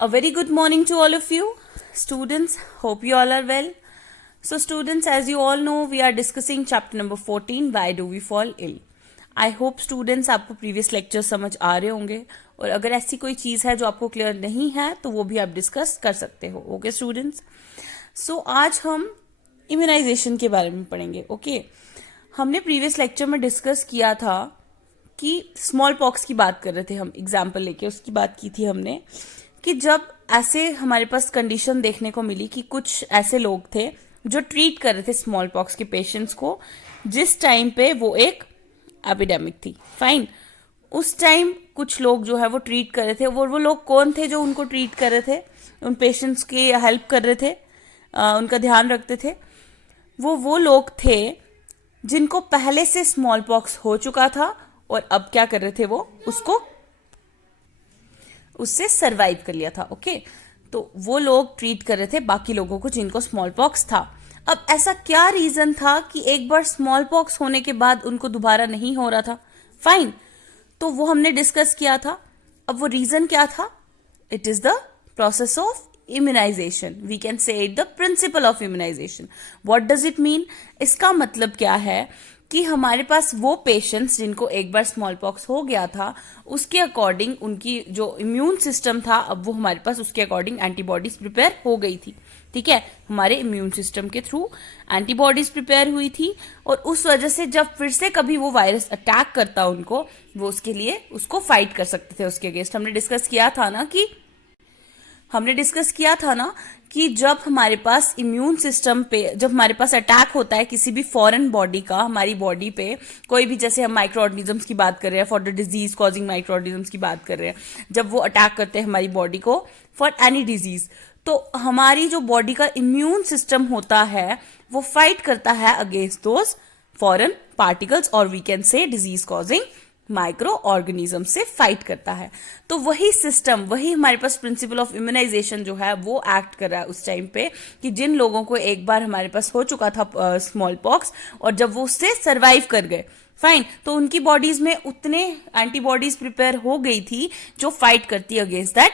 A very good morning to all of you. Students, hope you all are well. So students, as you all know, we are discussing chapter number 14, Why Do We Fall Ill? I hope students आपको previous lecture समझ आ रहे होंगे और अगर ऐसी कोई चीज़ है जो आपको क्लियर नहीं है तो वो भी आप डिस्कस कर सकते हो. ओके स्टूडेंट्स, सो आज हम इम्यूनाइजेशन के बारे में पढ़ेंगे. ओके, हमने प्रीवियस लेक्चर में डिस्कस किया था कि स्मॉल पॉक्स की बात कर रहे थे, हम एग्जाम्पल लेके उसकी बात की थी हमने कि जब ऐसे हमारे पास कंडीशन देखने को मिली कि कुछ ऐसे लोग थे जो ट्रीट कर रहे थे स्मॉल पॉक्स के पेशेंट्स को जिस टाइम पे वो एक एपिडेमिक थी. फाइन, उस टाइम कुछ लोग जो है वो ट्रीट कर रहे थे. वो लोग कौन थे जो उनको ट्रीट कर रहे थे, उन पेशेंट्स की हेल्प कर रहे थे, उनका ध्यान रखते थे? वो लोग थे जिनको पहले से स्मॉल पॉक्स हो चुका था और अब क्या कर रहे थे, वो उससे सरवाइव कर लिया था. ओके, तो वो लोग ट्रीट कर रहे थे बाकी लोगों को जिनको स्मॉल पॉक्स था. अब ऐसा क्या रीजन था कि एक बार स्मॉल पॉक्स होने के बाद उनको दोबारा नहीं हो रहा था? फाइन, तो वो हमने डिस्कस किया था. अब वो रीजन क्या था? It is the process of immunization. We can say it the principle of immunization. What does it mean? इसका मतलब क्या है कि हमारे पास वो पेशेंट्स जिनको एक बार स्मॉल पॉक्स हो गया था उसके अकॉर्डिंग उनकी जो इम्यून सिस्टम था अब वो हमारे पास उसके अकॉर्डिंग एंटीबॉडीज प्रिपेयर हो गई थी. ठीक है, हमारे इम्यून सिस्टम के थ्रू एंटीबॉडीज प्रिपेयर हुई थी और उस वजह से जब फिर से कभी वो वायरस अटैक करता उनको, वो उसके लिए उसको फाइट कर सकते थे उसके अगेंस्ट. हमने डिस्कस किया था ना कि जब हमारे पास इम्यून सिस्टम पे जब हमारे पास अटैक होता है किसी भी फॉरेन बॉडी का हमारी बॉडी पे, कोई भी, जैसे हम माइक्रो ऑर्गेनिजम्स की बात कर रहे हैं, for the disease causing micro organisms की बात कर रहे हैं, जब वो अटैक करते हैं हमारी बॉडी को फॉर एनी डिजीज, तो हमारी जो बॉडी का इम्यून सिस्टम होता है वो फाइट करता है अगेंस्ट दोज फॉरेन पार्टिकल्स और we can say disease causing micro organism से फाइट करता है. तो वही सिस्टम, वही हमारे पास प्रिंसिपल ऑफ इम्यूनाइजेशन जो है वो एक्ट कर रहा है उस टाइम पे कि जिन लोगों को एक बार हमारे पास हो चुका था स्मॉल पॉक्स और जब वो उससे सरवाइव कर गए, फाइन, तो उनकी बॉडीज में उतने एंटीबॉडीज प्रिपेयर हो गई थी जो फाइट करती अगेंस्ट दैट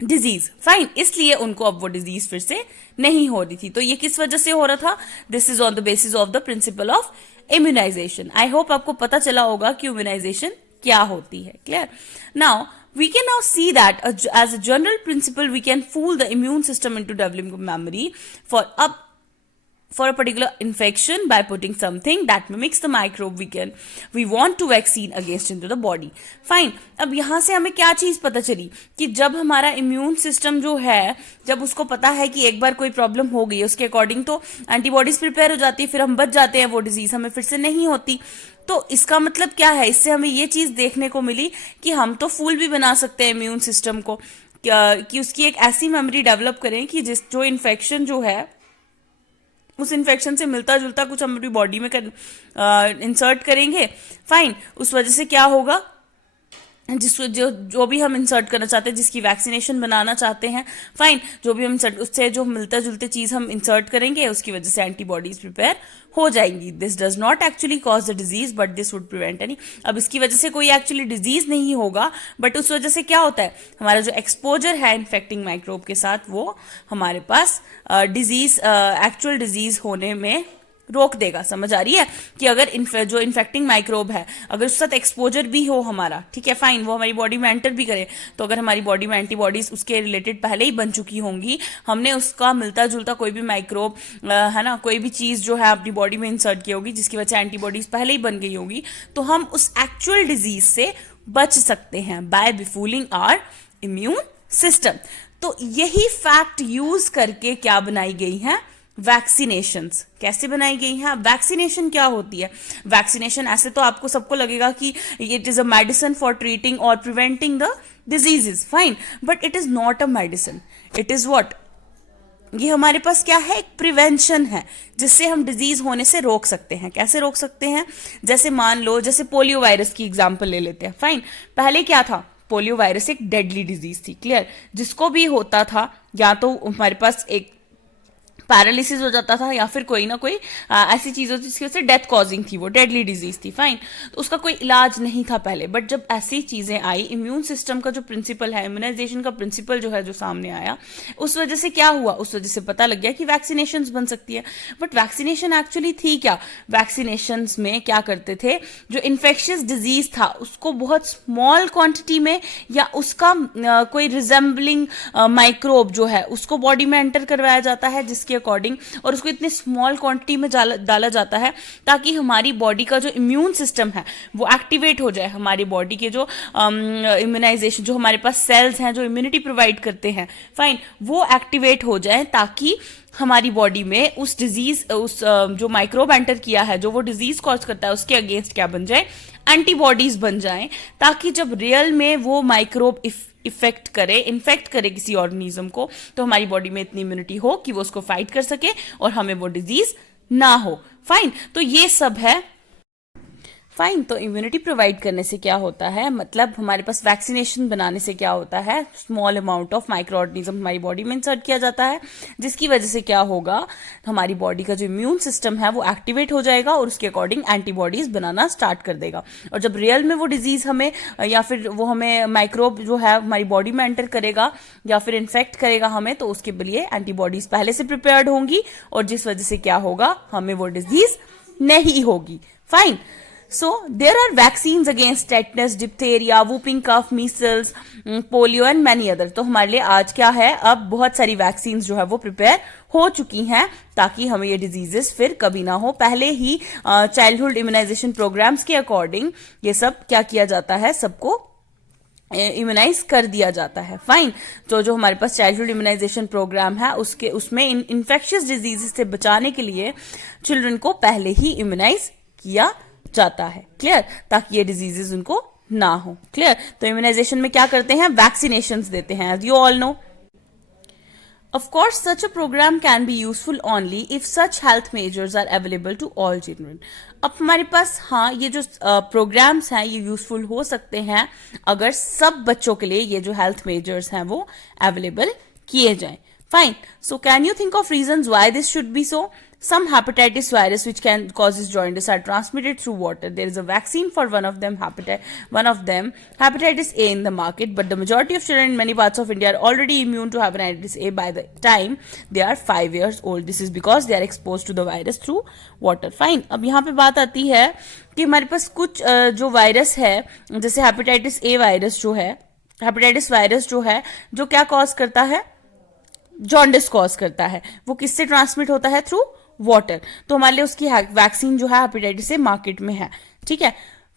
डिजीज. फाइन, इसलिए उनको अब वो डिजीज फिर से नहीं हो रही थी. तो ये किस वजह से हो रहा था? This is on the basis of the principle of immunization. I hope आपको पता चला होगा कि इम्यूनाइजेशन क्या होती है. Clear? Now we can now see that as a general principle we can fool the immune system into developing memory for a particular infection by putting something that mimics the microbe we want to vaccine against into the body. Fine, अब यहाँ से हमें क्या चीज पता चली कि जब हमारा इम्यून सिस्टम जो है, जब उसको पता है कि एक बार कोई प्रॉब्लम हो गई उसके अकॉर्डिंग तो एंटीबॉडीज प्रिपेयर हो जाती है, फिर हम बच जाते हैं, वो डिजीज हमें फिर से नहीं होती. तो इसका मतलब क्या है? इससे हमें ये चीज देखने को मिली कि हम तो फूल भी बना सकते हैं इम्यून सिस्टम को, कि उसकी एक ऐसी मेमोरी डेवलप करें कि जो इन्फेक्शन जो है उस इन्फेक्शन से मिलता जुलता कुछ हम अपनी बॉडी में इंसर्ट करेंगे. फाइन, उस वजह से क्या होगा, जो भी हम इंसर्ट करना चाहते हैं, जिसकी वैक्सीनेशन बनाना चाहते हैं, फाइन, जो भी हम उससे जो मिलता जुलते चीज हम इंसर्ट करेंगे उसकी वजह से एंटीबॉडीज प्रिपेयर हो जाएंगी. This does not actually cause the disease but this would prevent any. अब इसकी वजह से कोई एक्चुअली डिजीज नहीं होगा बट उस वजह से क्या होता है, हमारा जो एक्सपोजर है इन्फेक्टिंग माइक्रोब के साथ वो हमारे पास डिजीज एक्चुअल डिजीज होने में रोक देगा. समझ आ रही है कि अगर जो इन्फेक्टिंग माइक्रोब है अगर उसके साथ एक्सपोजर भी हो हमारा, ठीक है, फाइन, वो हमारी बॉडी में एंटर भी करे, तो अगर हमारी बॉडी में एंटीबॉडीज उसके रिलेटेड पहले ही बन चुकी होंगी, हमने उसका मिलता जुलता कोई भी माइक्रोब है ना, कोई भी चीज जो है अपनी बॉडी में इंसर्ट की होगी जिसकी वजह से एंटीबॉडीज पहले ही बन गई होगी, तो हम उस एक्चुअल डिजीज से बच सकते हैं बाय बिफूलिंग आवर इम्यून सिस्टम. तो यही फैक्ट यूज करके क्या बनाई गई है? वैक्सीनेशंस. कैसे बनाई गई हैं? वैक्सीनेशन क्या होती है? वैक्सीनेशन ऐसे तो आपको सबको लगेगा कि it is a medicine for treating और preventing the diseases. Fine, but it is not a medicine. It is what? ये हमारे पास क्या है? एक प्रिवेंशन है जिससे हम डिजीज होने से रोक सकते हैं. कैसे रोक सकते हैं? जैसे मान लो, जैसे पोलियो वायरस की एग्जाम्पल ले लेते हैं. फाइन, पहले क्या था? पोलियो वायरस एक डेडली डिजीज थी. क्लियर? जिसको भी होता था या तो हमारे पास एक पैरालिसिस हो जाता था या फिर कोई ना कोई ऐसी चीज होती जिसकी वजह से डेथ कॉजिंग थी, वो डेडली डिजीज थी, फाइन। तो उसका कोई इलाज नहीं था पहले, बट जब ऐसी चीजें आई, इम्यून सिस्टम का जो प्रिंसिपल है, इम्यूनाइजेशन का प्रिंसिपल जो है जो सामने आया, उस वजह से क्या हुआ, उस वजह से पता लग गया कि वैक्सीनेशन बन सकती है। बट वैक्सीनेशन एक्चुअली थी क्या? वैक्सीनेशन में क्या करते थे, जो इन्फेक्शियस डिजीज था उसको बहुत स्मॉल क्वांटिटी में या उसका कोई रिजेंबलिंग माइक्रोब जो है उसको बॉडी में एंटर करवाया जाता है, जिसके अकॉर्डिंग, और उसको इतने स्मॉल क्वांटिटी में डाला जाता है ताकि हमारी बॉडी का जो इम्यून सिस्टम है वो एक्टिवेट हो जाए। हमारी बॉडी के जो इम्यूनाइजेशन, जो हमारे पास सेल्स हैं जो इम्यूनिटी प्रोवाइड करते हैं, फाइन, वो एक्टिवेट हो जाए ताकि हमारी बॉडी में उस डिजीज, उस जो माइक्रोब एंटर किया है, जो वो डिजीज कॉज करता है, उसके अगेंस्ट क्या बन जाए, एंटीबॉडीज बन जाएं, ताकि जब रियल में वो माइक्रोब इफेक्ट करे किसी ऑर्गेनिज्म को, तो हमारी बॉडी में इतनी इम्यूनिटी हो कि वो उसको फाइट कर सके और हमें वो डिजीज ना हो। फाइन, तो ये सब है। फाइन, तो इम्यूनिटी प्रोवाइड करने से क्या होता है, मतलब हमारे पास वैक्सीनेशन बनाने से क्या होता है, small amount of micro organism हमारी बॉडी में इंसर्ट किया जाता है, जिसकी वजह से क्या होगा, हमारी बॉडी का जो इम्यून सिस्टम है वो एक्टिवेट हो जाएगा और उसके अकॉर्डिंग एंटीबॉडीज बनाना स्टार्ट कर देगा। और जब रियल में वो डिजीज हमें या फिर वो हमें माइक्रोब जो है हमारी बॉडी में एंटर करेगा या फिर इन्फेक्ट करेगा हमें, तो उसके लिए एंटीबॉडीज पहले से प्रिपेयर्ड होंगी और जिस वजह से क्या होगा, हमें वो डिजीज नहीं होगी। Fine, So there are vaccines against tetanus, diphtheria, whooping cough, measles, polio and many other। तो हमारे लिए आज क्या है, अब बहुत सारी वैक्सीन जो है वो प्रिपेयर हो चुकी हैं ताकि हमें ये डिजीजेस फिर कभी ना हो। पहले ही चाइल्डहुड इम्यूनाइजेशन प्रोग्राम्स के अकॉर्डिंग ये सब क्या किया जाता है, सबको इम्यूनाइज कर दिया जाता है। फाइन, तो जो हमारे पास चाइल्डहुड इम्यूनाइजेशन प्रोग्राम है उसमें इन्फेक्शियस डिजीजेस से बचाने के लिए चिल्ड्रन को पहले ही इम्यूनाइज किया जाता है। क्लियर, ताकि ये डिजीजेस उनको ना हो। क्लियर, तो इम्यूनाइजेशन में क्या करते हैं, वैक्सीनेशंस देते हैं, as you all know. Of course, such a program can be useful only if such health measures are available to all children। अब हमारे पास, हाँ, ये जो प्रोग्राम्स हैं ये यूजफुल हो सकते हैं अगर सब बच्चों के लिए ये जो हेल्थ मेजर्स हैं वो अवेलेबल किए जाएं। Fine. So can you think of reasons why this should be so? Some hepatitis virus which can causes jaundice are transmitted through water. There is a vaccine for one of them, hepatitis A in the market, but the majority of children in many parts of India are already immune to hepatitis A by the time they are 5 years old. This is because they are exposed to the virus through water. Fine. अब यहाँ पे बात आती है कि हमारे पास कुछ जो वायरस है, जैसे हेपेटाइटिस ए वायरस जो है, हेपेटाइटिस वायरस जो है, जो क्या कॉज करता है, जॉन्डिस कॉज करता है। वो किससे ट्रांसमिट होता है, थ्रू वाटर। तो हमारे लिए उसकी वैक्सीन जो है हेपेटाइटिस से मार्केट में है। ठीक है,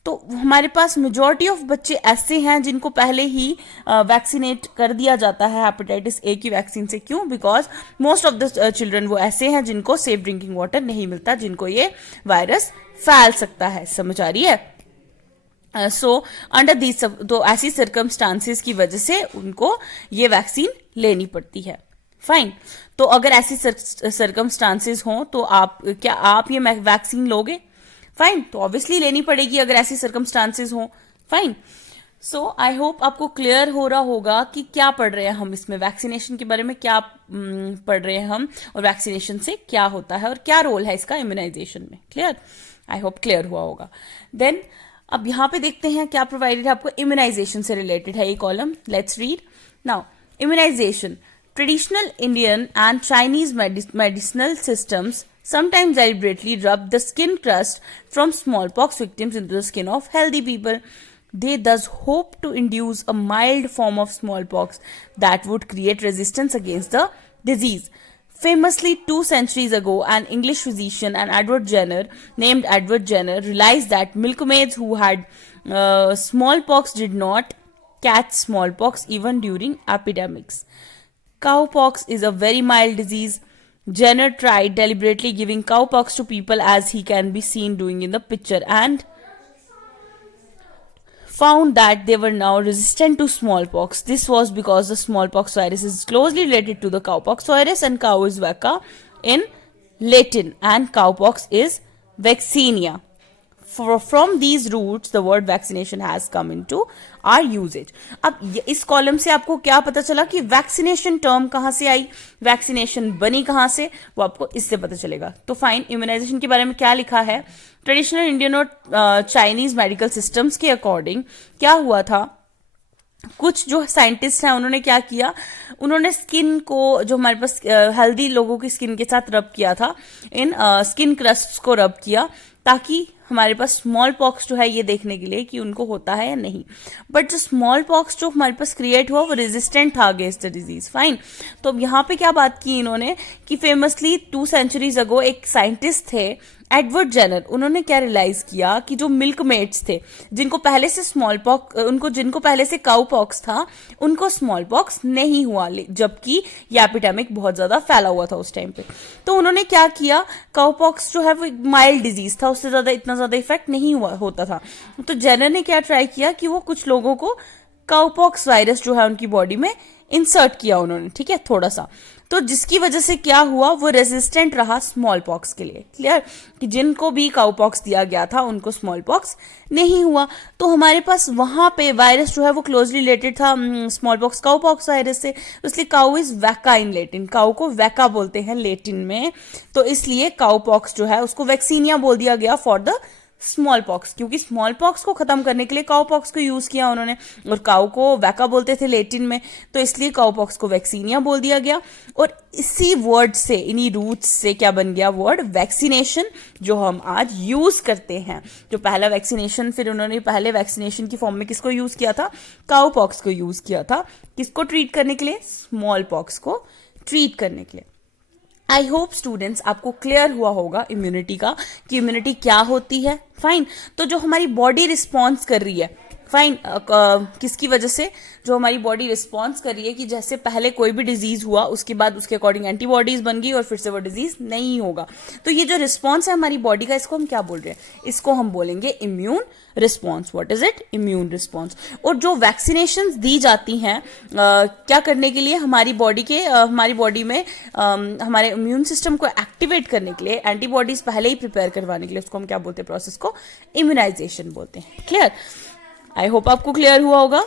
तो हमारे पास मेजॉरिटी ऑफ बच्चे ऐसे हैं जिनको पहले ही वैक्सीनेट कर दिया जाता है हेपेटाइटिस ए की वैक्सीन से। क्यों? Because most of the children वो ऐसे हैं जिनको सेफ ड्रिंकिंग वाटर नहीं मिलता, जिनको ये वायरस फैल सकता है। समझ आ रही है? सो अंडर दीज, तो ऐसी सर्कमस्टांसिस की वजह से उनको ये वैक्सीन लेनी पड़ती है। फाइन, तो अगर ऐसी सर्कमस्टांसेस हों तो आप ये वैक्सीन लोगे? फाइन, तो ऑब्वियसली लेनी पड़ेगी अगर ऐसी सर्कमस्टांसेस हों। फाइन, सो आई होप आपको क्लियर हो रहा होगा कि क्या पढ़ रहे हैं हम इसमें, वैक्सीनेशन के बारे में क्या पढ़ रहे हैं हम, और वैक्सीनेशन से क्या होता है और क्या रोल है इसका इम्यूनाइजेशन में। क्लियर, आई होप क्लियर हुआ होगा। देन अब यहाँ पे देखते हैं क्या प्रोवाइडेड है आपको, इम्यूनाइजेशन से रिलेटेड है ये column. Let's read now. Immunization, traditional Indian and Chinese medicinal systems sometimes deliberately rub the skin crust from smallpox victims into the skin of healthy people. They thus hope to induce a mild form of smallpox that would create resistance against the disease. Famously, 2 centuries ago, an English physician named Edward Jenner realized that milkmaids who had smallpox did not catch smallpox even during epidemics. Cowpox is a very mild disease. Jenner tried deliberately giving cowpox to people as he can be seen doing in the picture and found that they were now resistant to smallpox. This was because the smallpox virus is closely related to the cowpox virus, and cow is vacca in Latin and cowpox is vaccinia. From these roots the word vaccination has come into our usages. अब इस column से आपको क्या पता चला कि vaccination term कहां से आई, वैक्सीनेशन बनी कहां से, वो आपको इससे पता चलेगा। तो फाइन, इम्यूनाइजेशन के बारे में क्या लिखा है, ट्रेडिशनल इंडियन और चाइनीज मेडिकल सिस्टम्स के अकॉर्डिंग क्या हुआ था, कुछ जो साइंटिस्ट हैं उन्होंने क्या किया, उन्होंने स्किन को, जो हमारे पास हेल्दी लोगों की स्किन के साथ रब किया था, इन स्किन क्रस्ट्स को रब किया, ताकि हमारे पास स्मॉल पॉक्स जो है ये देखने के लिए कि उनको होता है या नहीं। बट जो स्मॉल पॉक्स जो हमारे पास क्रिएट हुआ वो रेजिस्टेंट था अगेंस्ट द डिजीज। फाइन, तो अब यहाँ पे क्या बात की इन्होंने कि फेमसली 2 सेंचुरीज अगो एक साइंटिस्ट थे एडवर्ड जेनर, उन्होंने क्या रियलाइज किया कि जो मिल्क मेड्स थे जिनको पहले से स्मॉल पॉक्स, जिनको पहले से काउ पॉक्स था, उनको स्मॉल पॉक्स नहीं हुआ, जबकि ये एपिडेमिक बहुत ज्यादा फैला हुआ था उस टाइम पे। तो उन्होंने क्या किया, काउ पॉक्स जो है वो माइल्ड डिजीज था, उससे ज्यादा इतना ज्यादा इफेक्ट नहीं हुआ होता था। तो जेनर ने क्या ट्राई किया कि वो कुछ लोगों को काउपॉक्स वायरस जो है उनकी बॉडी में इंसर्ट किया उन्होंने, ठीक है, थोड़ा सा, तो जिसकी वजह से क्या हुआ, वो रेजिस्टेंट रहा स्मॉल पॉक्स के लिए। क्लियर, कि जिनको भी काउपॉक्स दिया गया था उनको स्मॉल पॉक्स नहीं हुआ। तो हमारे पास वहां पे वायरस जो है वो क्लोजली रिलेटेड था स्मॉल पॉक्स काउपॉक्स वायरस से, इसलिए काउ इज वैका इन लेटिन, काउ को वैका बोलते हैं लेटिन में, तो इसलिए काउपॉक्स जो है उसको वैक्सीनिया बोल दिया गया फॉर द स्मॉल पॉक्स, क्योंकि स्मॉल पॉक्स को खत्म करने के लिए काउ पॉक्स को यूज किया उन्होंने, और काउ को वैका बोलते थे लेटिन में, तो इसलिए काउ पॉक्स को वैक्सीनिया बोल दिया गया। और इसी वर्ड से, इन्हीं रूट्स से क्या बन गया वर्ड वैक्सीनेशन, जो हम आज यूज करते हैं। जो पहला वैक्सीनेशन, फिर उन्होंने पहले वैक्सीनेशन की फॉर्म में किसको यूज किया था, काउ पॉक्स को यूज किया था, किसको ट्रीट करने के लिए, स्मॉल पॉक्स को ट्रीट करने के लिए। आई होप स्टूडेंट्स आपको क्लियर हुआ होगा इम्यूनिटी का, कि इम्यूनिटी क्या होती है। फाइन, तो जो हमारी बॉडी रिस्पॉन्स कर रही है, फाइन, किसकी वजह से, जो हमारी बॉडी रिस्पॉन्स कर रही है कि जैसे पहले कोई भी डिजीज हुआ उसके बाद उसके अकॉर्डिंग एंटीबॉडीज बन गई और फिर से वो डिजीज नहीं होगा। तो ये जो रिस्पॉन्स है हमारी बॉडी का, इसको हम क्या बोल रहे हैं, इसको हम बोलेंगे immune response. What is it, immune response. और जो वैक्सीनेशन दी जाती हैं क्या करने के लिए, हमारी बॉडी के हमारी बॉडी में हमारे इम्यून सिस्टम को एक्टिवेट करने के लिए, एंटीबॉडीज पहले ही प्रिपेयर करवाने के लिए, उसको हम क्या बोलते हैं, प्रोसेस को इम्यूनाइजेशन बोलते हैं। क्लियर, आई होप आपको क्लियर हुआ होगा।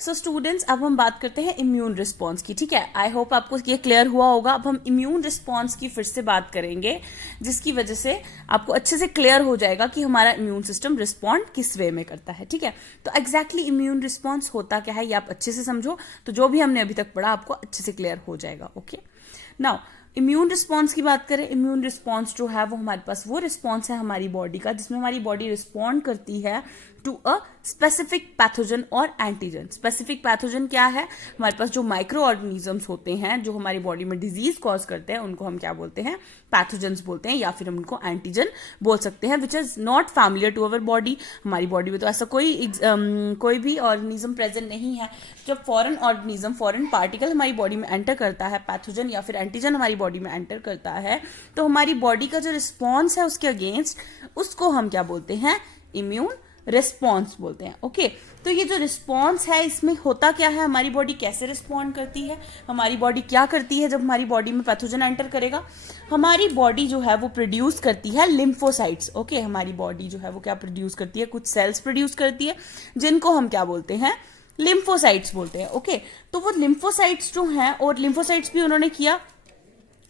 सो स्टूडेंट्स, अब हम बात करते हैं इम्यून रिस्पॉन्स की, ठीक है। आई होप आपको ये क्लियर हुआ होगा। अब हम इम्यून रिस्पॉन्स की फिर से बात करेंगे, जिसकी वजह से आपको अच्छे से क्लियर हो जाएगा कि हमारा इम्यून सिस्टम रिस्पॉन्ड किस वे में करता है, ठीक है। तो एग्जैक्टली इम्यून रिस्पॉन्स होता क्या है, ये आप अच्छे से समझो, तो जो भी हमने अभी तक पढ़ा आपको अच्छे से क्लियर हो जाएगा। ओके, नाउ इम्यून रिस्पॉन्स की बात करें, इम्यून रिस्पॉन्स जो है वो हमारे पास वो रिस्पॉन्स है हमारी बॉडी का, जिसमें हमारी बॉडी रिस्पॉन्ड करती है टू अ स्पेसिफिक पैथोजन और एंटीजन। स्पेसिफिक पैथोजन क्या है, हमारे पास जो माइक्रो ऑर्गेनिजम्स होते हैं जो हमारी बॉडी में डिजीज कॉज करते हैं, उनको हम क्या बोलते हैं, पैथोजन्स बोलते हैं, या फिर हम उनको एंटीजन बोल सकते हैं, which is not familiar to our body. हमारी बॉडी में तो ऐसा कोई भी ऑर्गेनिज्म प्रेजेंट नहीं है। जब फॉरेन ऑर्गेनिज्म, फॉरेन पार्टिकल हमारी बॉडी में एंटर करता है, पैथोजन या फिर एंटीजन हमारी बॉडी में एंटर करता है, तो हमारी बॉडी का जो रिस्पॉन्स है उसके अगेंस्ट, उसको हम क्या बोलते हैं, इम्यून रिस्पॉन्स बोलते हैं। ओके, तो ये जो रिस्पॉन्स है इसमें होता क्या है, हमारी बॉडी कैसे रिस्पॉन्ड करती है, हमारी बॉडी क्या करती है जब हमारी बॉडी में पैथोजन एंटर करेगा, हमारी बॉडी जो है वो प्रोड्यूस करती है लिम्फोसाइट्स। ओके, हमारी बॉडी जो है वो क्या प्रोड्यूस करती है, कुछ सेल्स प्रोड्यूस करती है, जिनको हम क्या बोलते हैं, लिम्फोसाइट्स बोलते हैं। ओके, तो वो लिम्फोसाइट्स जो हैं, और लिम्फोसाइट्स भी उन्होंने किया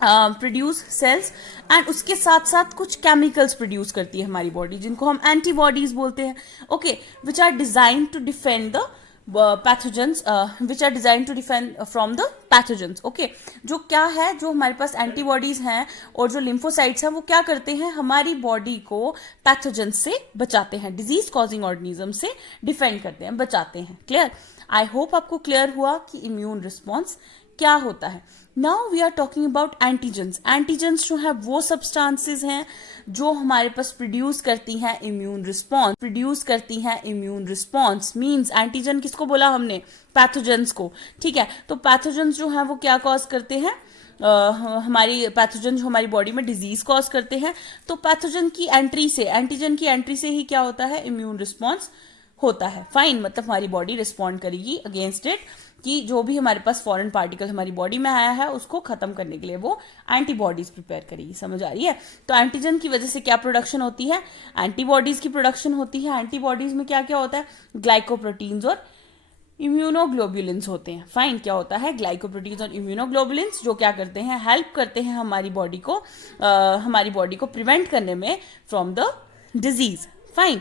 प्रोड्यूस सेल्स, एंड उसके साथ साथ कुछ केमिकल्स प्रोड्यूस करती है हमारी बॉडी, जिनको हम एंटीबॉडीज बोलते हैं। Okay, which are design to defend the pathogens, which are design to defend from the pathogens. Okay, जो क्या है, जो हमारे पास एंटीबॉडीज हैं और जो लिम्फोसाइट्स हैं, वो क्या करते हैं, हमारी बॉडी को पैथोजन से बचाते हैं, डिजीज कॉजिंग ऑर्गेनिज्म से डिफेंड करते हैं, बचाते हैं। क्लियर, आई होप आपको क्लियर हुआ कि इम्यून रिस्पॉन्स क्या होता है। Now we are talking about antigens. Antigens जो है वो सब्सटेंसेस हैं जो हमारे पास प्रोड्यूस करती हैं इम्यून रिस्पॉन्स, प्रोड्यूस करती हैं इम्यून रिस्पॉन्स। मींस एंटीजन किसको बोला हमने, पैथोजेंस को, ठीक है। तो पैथोजेंस जो है वो क्या कॉज करते हैं, हमारी पैथोजन जो हमारी बॉडी में डिजीज कॉज करते हैं। तो पैथोजन की एंट्री से, एंटीजन की एंट्री से ही क्या होता है, इम्यून रिस्पॉन्स होता है। फाइन, मतलब हमारी बॉडी रिस्पॉन्ड करेगी अगेंस्ट इट, कि जो भी हमारे पास फॉरेन पार्टिकल हमारी बॉडी में आया है उसको खत्म करने के लिए वो एंटीबॉडीज प्रिपेयर करेगी। समझ आ रही है? तो एंटीजन की वजह से क्या प्रोडक्शन होती है? एंटीबॉडीज की प्रोडक्शन होती है। एंटीबॉडीज में क्या क्या होता है? ग्लाइकोप्रोटीन्स और इम्यूनोग्लोबुलिन्स होते हैं। फाइन, क्या होता है? ग्लाइकोप्रोटीन्स और इम्यूनोग्लोबुलिन्स जो क्या करते हैं? हेल्प करते हैं हमारी बॉडी को प्रिवेंट करने में फ्रॉम द डिजीज। फाइन,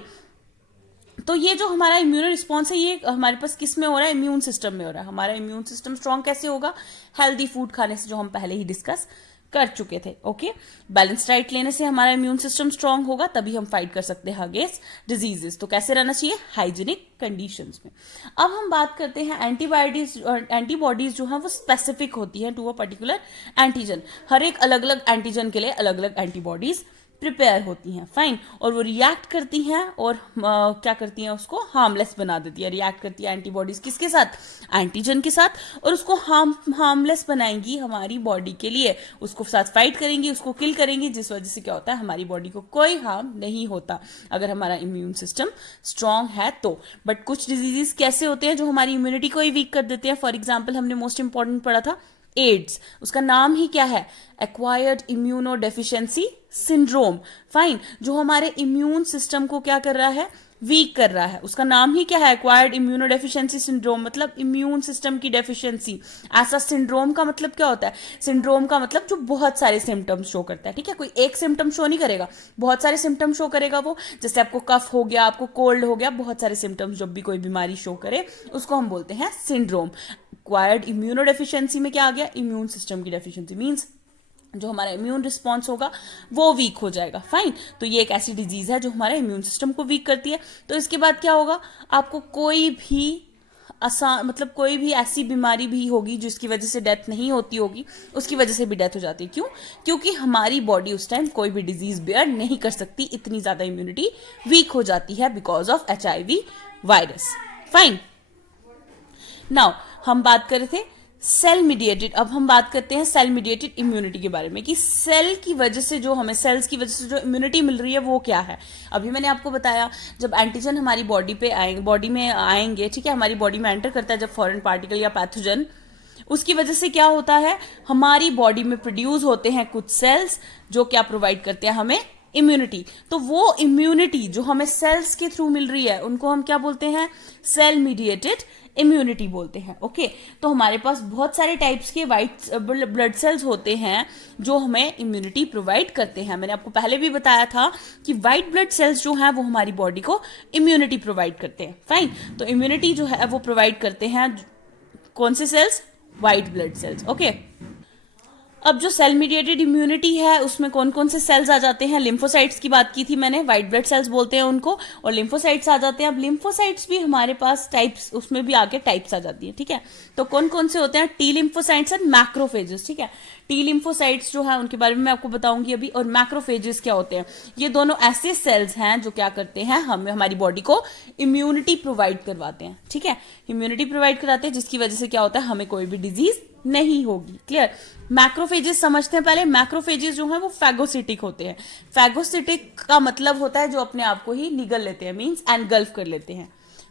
तो ये जो हमारा इम्यूनो रिस्पॉन्स है ये हमारे पास किस में हो रहा है? इम्यून सिस्टम में हो रहा है। हमारा इम्यून सिस्टम स्ट्रांग कैसे होगा? हेल्दी फूड खाने से, जो हम पहले ही डिस्कस कर चुके थे। ओके, बैलेंस डाइट लेने से हमारा इम्यून सिस्टम स्ट्रांग होगा, तभी हम फाइट कर सकते हैं अगेंस्ट डिजीजेस। तो कैसे रहना चाहिए? हाइजीनिक कंडीशंस में। अब हम बात करते हैं एंटीबॉडीज जो है वो स्पेसिफिक होती है टू अ पर्टिकुलर एंटीजन। हर एक अलग अलग एंटीजन के लिए अलग अलग एंटीबॉडीज प्रिपेयर होती हैं। फाइन, और वो रिएक्ट करती हैं और क्या करती हैं? उसको हार्मलेस बना देती है। रिएक्ट करती है एंटीबॉडीज किसके साथ? एंटीजन के साथ, और उसको हार्मलेस बनाएंगी हमारी बॉडी के लिए। उसको साथ फाइट करेंगी, उसको किल करेंगी, जिस वजह से क्या होता है? हमारी बॉडी को कोई हार्म नहीं होता अगर हमारा इम्यून सिस्टम स्ट्रांग है तो। बट कुछ डिजीजेस कैसे होते हैं जो हमारी इम्यूनिटी को ही वीक कर देते हैं। फॉर एग्जाम्पल, हमने मोस्ट इंपॉर्टेंट पढ़ा था एड्स, उसका नाम ही क्या है? Acquired immunodeficiency syndrome. फाइन, जो हमारे इम्यून सिस्टम को क्या कर रहा है? वीक कर रहा है। उसका नाम ही क्या है? एक्वायर्ड इम्यूनोडेफिशिएंसी सिंड्रोम, मतलब इम्यून सिस्टम की डेफिशिएंसी। ऐसा सिंड्रोम का मतलब क्या होता है? सिंड्रोम का मतलब जो बहुत सारे सिम्टम्स शो करता है। ठीक है, कोई एक सिम्टम शो नहीं करेगा, बहुत सारे सिम्टम शो करेगा वो। जैसे आपको कफ हो गया, आपको कोल्ड हो गया, बहुत सारे सिम्टम्स जब भी कोई बीमारी शो करे उसको हम बोलते हैं सिंड्रोम। एक्वायर्ड इम्यूनोडेफिशिएंसी में क्या आ गया? इम्यून सिस्टम की डेफिशिएंसी, मींस जो हमारा इम्यून रिस्पॉन्स होगा वो वीक हो जाएगा। फाइन, तो ये एक ऐसी डिजीज है जो हमारा इम्यून सिस्टम को वीक करती है। तो इसके बाद क्या होगा? आपको कोई भी ऐसी बीमारी भी होगी जिसकी वजह से डेथ नहीं होती होगी, उसकी वजह से भी डेथ हो जाती है। क्यों? क्योंकि हमारी बॉडी उस टाइम कोई भी डिजीज बेयर नहीं कर सकती, इतनी ज्यादा इम्यूनिटी वीक हो जाती है because of HIV virus. Fine, now हम बात कर रहे थे सेल मीडिएटेड। अब हम बात करते हैं सेल मीडिएटेड इम्यूनिटी के बारे में, कि सेल्स की वजह से जो इम्यूनिटी मिल रही है वो क्या है। अभी मैंने आपको बताया, जब एंटीजन हमारी बॉडी में आएंगे, ठीक है, हमारी बॉडी में एंटर करता है जब फॉरेन पार्टिकल या पैथोजन, उसकी वजह से क्या होता है? हमारी बॉडी में प्रोड्यूस होते हैं कुछ सेल्स जो क्या प्रोवाइड करते हैं हमें? इम्यूनिटी। तो वो इम्यूनिटी जो हमें सेल्स के थ्रू मिल रही है उनको हम क्या बोलते हैं? सेल मीडिएटेड इम्यूनिटी बोलते हैं। ओके, तो हमारे पास बहुत सारे टाइप्स के वाइट ब्लड सेल्स होते हैं जो हमें इम्यूनिटी प्रोवाइड करते हैं। मैंने आपको पहले भी बताया था कि वाइट ब्लड सेल्स जो हैं वो हमारी बॉडी को इम्यूनिटी प्रोवाइड करते हैं। फाइन, तो इम्यूनिटी जो है वो प्रोवाइड करते हैं कौन से cells? White blood cells. Okay, अब जो सेल मीडिएटेड इम्यूनिटी है उसमें कौन कौन से सेल्स आ जाते हैं? लिम्फोसाइट्स की बात की थी मैंने, व्हाइट ब्लड सेल्स बोलते हैं उनको, और लिम्फोसाइट्स आ जाते हैं। अब लिम्फोसाइट्स भी हमारे पास टाइप्स, उसमें भी आगे टाइप्स आ जाती है। ठीक है, तो कौन कौन से होते हैं? T lymphocytes and macrophages. ठीक है, टी लिम्फोसाइट्स जो है उनके बारे में मैं आपको बताऊंगी अभी, और मैक्रोफेजेस क्या होते हैं? ये दोनों ऐसे सेल्स हैं जो क्या करते हैं? हमें हमारी बॉडी को इम्यूनिटी प्रोवाइड करवाते हैं। ठीक है, इम्यूनिटी प्रोवाइड कराते हैं जिसकी वजह से क्या होता है? हमें कोई भी डिजीज नहीं होगी। क्लियर? मैक्रोफेजेस समझते हैं पहले। मैक्रोफेजेस जो है वो फैगोसिटिक होते हैं। फैगोसिटिक का मतलब होता है जो अपने आप को ही निगल लेते हैं, मींस एनगल्फ कर लेते हैं।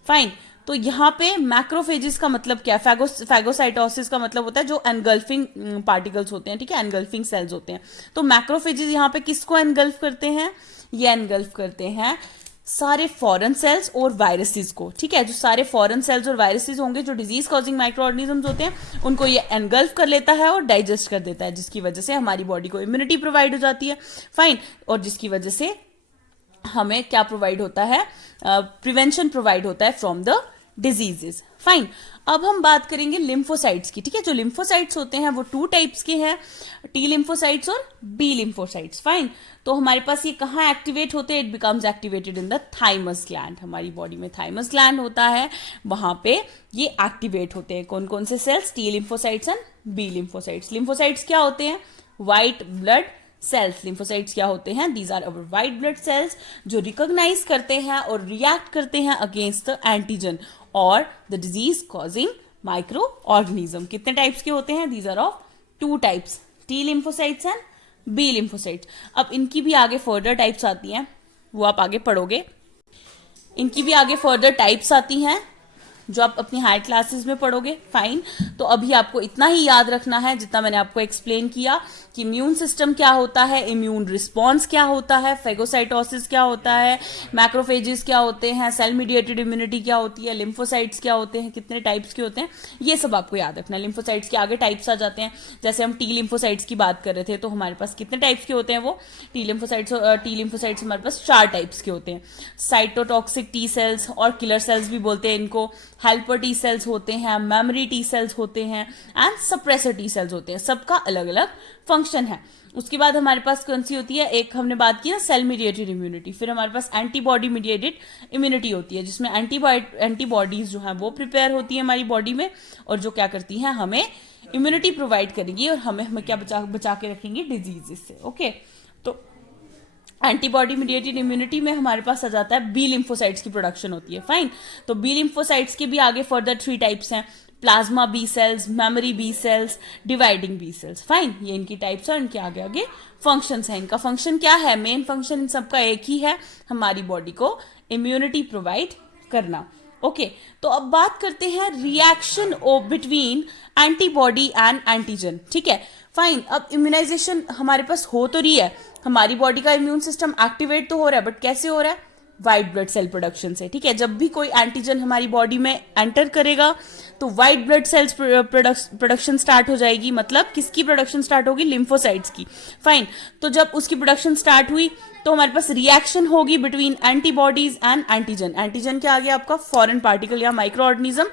फाइन, तो यहाँ पे मैक्रोफेजेस का मतलब क्या है? फैगोसाइटोसिस का मतलब होता है जो एनगल्फिंग पार्टिकल्स होते हैं। ठीक है, एनगल्फिंग सेल्स होते हैं। तो मैक्रोफेजेस यहाँ पे किसको एनगल्फ करते हैं? ये एनगल्फ करते हैं सारे फॉरेन सेल्स और वायरसेस को। ठीक है, जो सारे फॉरेन सेल्स और वायरसेस होंगे जो डिजीज कॉजिंग माइक्रो ऑर्गेनिजम्स होते हैं उनको ये एनगल्फ कर लेता है और डाइजेस्ट कर देता है, जिसकी वजह से हमारी बॉडी को इम्यूनिटी प्रोवाइड हो जाती है। फाइन, और जिसकी वजह से हमें क्या प्रोवाइड होता है? प्रिवेंशन प्रोवाइड होता है फ्रॉम द डिजीजेस। फाइन, अब हम बात करेंगे लिम्फोसाइट्स की। ठीक है, जो लिम्फोसाइट्स होते हैं वो 2 टाइप्स के हैं, टी लिम्फोसाइट्स और बी लिम्फोसाइट्स। फाइन, तो हमारे पास ये कहाँ एक्टिवेट होते हैं? It becomes activated in the thymus gland. हमारी बॉडी में थाइमस ग्लैंड होता है, वहां पे ये एक्टिवेट होते हैं। कौन कौन से cells? T lymphocytes and B lymphocytes. Lymphocytes क्या होते हैं? White blood sales. लिम्फोसाइट्स क्या होते हैं? These are our white blood cells जो रिकॉग्नाइज करते हैं और रिएक्ट करते हैं अगेंस्ट द एंटीजन और the disease causing micro organism. कितने टाइप्स के होते हैं? These are of 2 types, T lymphocytes and B lymphocytes. अब इनकी भी आगे फर्दर टाइप्स आती हैं, वो आप आगे पढ़ोगे। इनकी भी आगे फर्दर टाइप्स आती हैं जो आप अपनी हायर क्लासेस में पढ़ोगे, फाइन। तो अभी आपको इतना ही याद रखना है जितना मैंने आपको एक्सप्लेन किया कि इम्यून सिस्टम क्या होता है, इम्यून रिस्पॉन्स क्या होता है, फेगोसाइटोसिस क्या होता है, मैक्रोफेजेस क्या होते हैं, सेल मीडिएटेड इम्यूनिटी क्या होती है, लिम्फोसाइट्स क्या होते हैं, कितने टाइप्स के होते हैं, ये सब आपको याद रखना है। लिम्फोसाइट्स के आगे टाइप्स आ जाते हैं, जैसे हम टी लिम्फोसाइट्स की बात कर रहे थे तो हमारे पास कितने टाइप्स के होते हैं, वो टी लिम्फोसाइट्स हमारे पास 4 टाइप्स के होते हैं। साइटोटॉक्सिक टी सेल्स और किलर सेल्स भी बोलते हैं इनको, हेल्पर टी सेल्स होते हैं, मेमोरी टी सेल्स होते हैं एंड सप्रेसर टी सेल्स होते हैं। सबका अलग अलग फंक्शन है। उसके बाद हमारे पास कौन सी होती है, एक हमने बात की ना सेल मीडिएटेड इम्यूनिटी, फिर हमारे पास एंटीबॉडी मीडिएटेड इम्यूनिटी होती है जिसमें एंटीबॉडीज जो है वो प्रिपेयर होती है हमारी बॉडी में और जो क्या करती हैं, हमें इम्यूनिटी प्रोवाइड करेंगी और हमें क्या बचा के रखेंगे, डिजीज से। ओके, तो एंटीबॉडी मीडिएटेड इम्यूनिटी में हमारे पास आ जाता है बी लिम्फोसाइट्स की प्रोडक्शन होती है, फाइन। तो बी लिम्फोसाइट्स के भी आगे फर्दर 3 टाइप्स हैं, plasma B cells, memory B cells, dividing B cells, fine. ये इनकी टाइप्स है, इनके आगे आगे फंक्शंस हैं। इनका फंक्शन क्या है, मेन फंक्शन इन सबका एक ही है, हमारी बॉडी को इम्यूनिटी प्रोवाइड करना। ओके, तो अब बात करते हैं reaction between antibody and antigen, ठीक है, फाइन। अब इम्यूनाइजेशन हमारे पास हो तो रही है, हमारी बॉडी का इम्यून सिस्टम एक्टिवेट तो हो रहा है, बट कैसे हो रहा है, व्हाइट ब्लड सेल प्रोडक्शन से, ठीक है। जब भी कोई एंटीजन हमारी बॉडी में एंटर करेगा तो white blood sales production start हो जाएगी, मतलब किसकी प्रोडक्शन स्टार्ट होगी, लिम्फोसाइट्स की, फाइन। तो जब उसकी प्रोडक्शन स्टार्ट हुई तो हमारे पास रिएक्शन होगी between antibodies and antigen. Antigen क्या आ गया आपका, फॉरेन पार्टिकल या माइक्रो ऑर्गेनिज्म।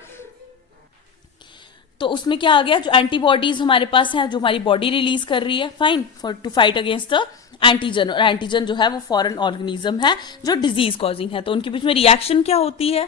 तो उसमें क्या आ गया, जो एंटीबॉडीज हमारे पास हैं जो हमारी बॉडी रिलीज कर रही है, fine, for to fight against the antigen. और एंटीजन जो है वो फॉरेन ऑर्गेनिज्म है जो डिजीज कॉजिंग है। तो उनके बीच में रिएक्शन क्या होती है,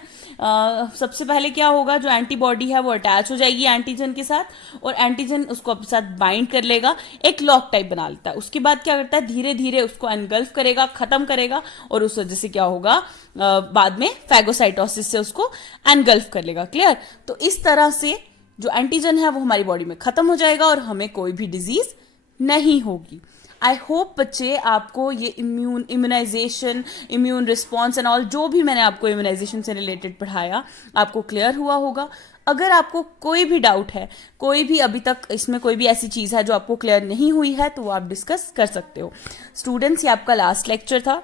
सबसे पहले क्या होगा, जो एंटीबॉडी है वो अटैच हो जाएगी एंटीजन के साथ और एंटीजन उसको अपने साथ बाइंड कर लेगा, एक लॉक टाइप बना लेता है। उसके बाद क्या करता है, धीरे धीरे उसको एनगल्फ करेगा, खत्म करेगा और उस वजह से क्या होगा, बाद में फैगोसाइटोसिस से उसको एनगल्फ कर लेगा, क्लियर। तो इस तरह से जो एंटीजन है वो हमारी बॉडी में खत्म हो जाएगा और हमें कोई भी डिजीज नहीं होगी। आई होप बच्चे आपको ये immunization, immune response and all जो भी मैंने आपको इम्यूनाइजेशन से रिलेटेड पढ़ाया आपको क्लियर हुआ होगा। अगर आपको कोई भी डाउट है, कोई भी अभी तक इसमें कोई भी ऐसी चीज़ है जो आपको क्लियर नहीं हुई है तो वो आप डिस्कस कर सकते हो। स्टूडेंट्स, ये आपका लास्ट लेक्चर था।